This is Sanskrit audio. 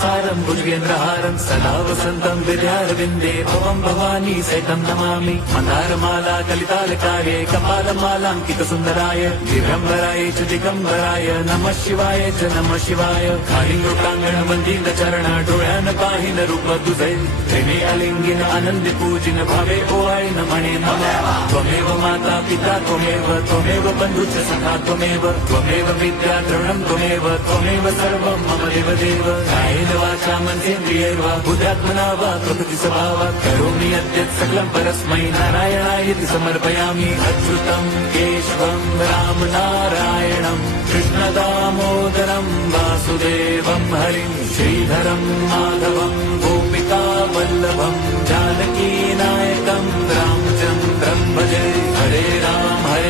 सारं भुजगेन्द्रहारं सदा वसन्तं विद्यारविन्दे भवं भवानी सहितं नमामि मन्दारमाला कलितालकारे कपालमालाङ्कितसुन्दराय दिगम्बराय च दिगम्बराय नमः शिवाय च नमः शिवाय कालिंगोटांगण वंदित चरण डोळ्यान पाहिन रूप तुझे प्रेमे अलिंगिन आनंद पूजिन भावे ओवाळीन म्हणे नमः त्वमेव माता पिता त्वमेव बंधुच सखा त्वमेव विद्या द्रवणं त्वमेव सर्वं मम देवदेव कायेन वाचा मनसेन्द्रियैर्वा बुद्ध्यात्मना वा प्रकृति स्वभावात् करोमि यद्यत् सकलं परस्मै नारायणायति समर्पयामि अच्युतं केशवं रामनारायणं कृष्णदामोदरं वासुदेवं हरिं श्रीधरं माधवं गोपिकावल्लभं जानकीनायकं रामचन्द्रं भजे।